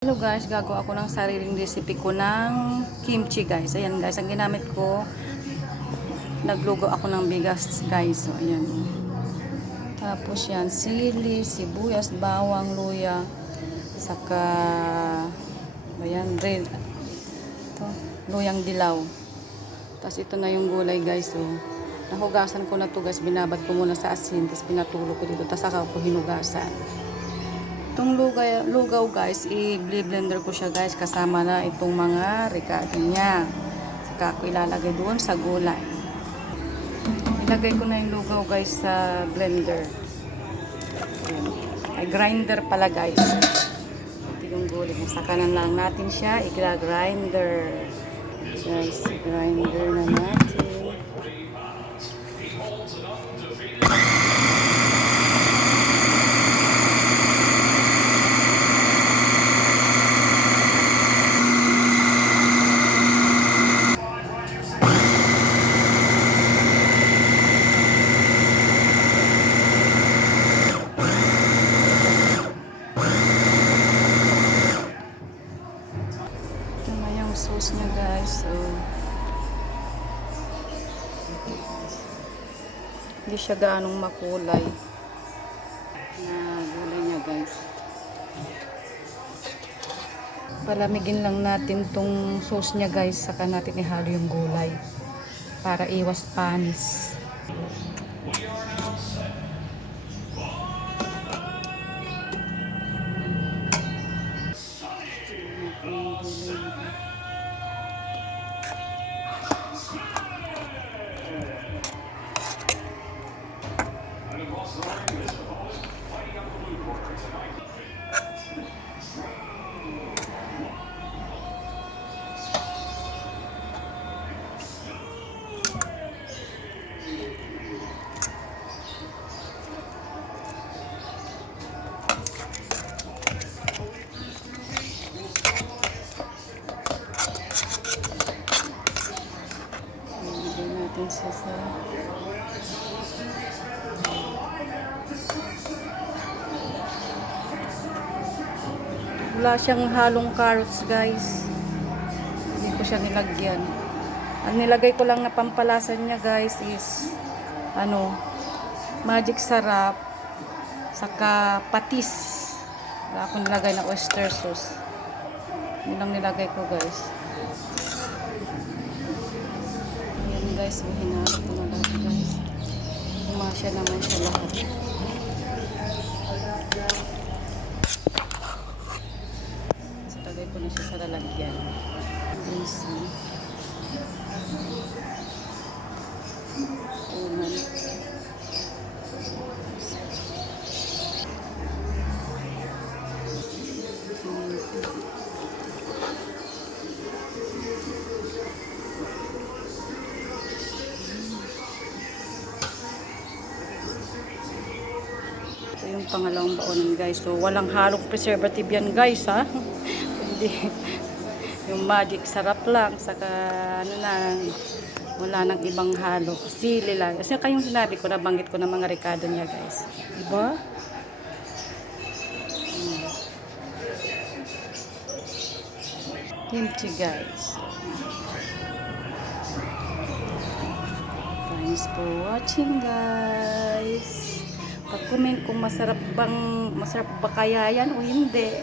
Hello guys, gagawa ako ng sariling recipe ko ng kimchi guys. Ayan guys, ang ginamit ko, naglugo ako ng bigas guys. So ayan. Tapos yan, sili, sibuyas, bawang, luya, saka ayan, red. Ito, luyang dilaw. Tapos ito na yung gulay guys. So, nahugasan ko na to guys, binabad ko muna sa asin, tapos pinatulo ko dito, tapos saka ko hinugasan. Itong lugaw guys, i-blender ko siya guys kasama na itong mga ricado niya. Saka ko ilalagay doon sa gulay. Ilagay ko na yung lugaw guys sa blender. Ayan. Ay grinder pala guys. Ito yung gulay. Saka na lang natin siya i-grinder. Guys, grinder na natin. Sauce niya guys, so hindi siya gaanong makulay na gulay niya guys. Palamigin lang natin tong sauce niya guys, saka natin ihalo yung gulay para iwas panis. Wala siyang halong carrots guys, hindi ko siya nilagyan. Ang nilagay ko lang na pampalasan niya guys is magic sarap saka patis. Wala akong nilagay na oyster sauce. Yun lang nilagay ko guys. Ayan guys, hinahalo ko na lahat guys. Kumasya naman siya lahat. Lagay ko na siya sa lalagyan. Minsan. Uman. Ito yung pangalawang baonan guys. So, walang halong preservative yan guys ha. Hindi. Yung magic sarap lang. Saka wala nang ibang halo. Sili lang. Kasi kayong sinabi ko, nabanggit ko ng mga ricado niya guys. Diba? Kimchi guys. Thanks for watching guys. Pag-comment kung masarap ba kaya yan o hindi.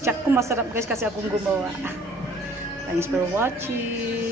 Check kung masarap guys kasi akong gumawa. Thanks for watching.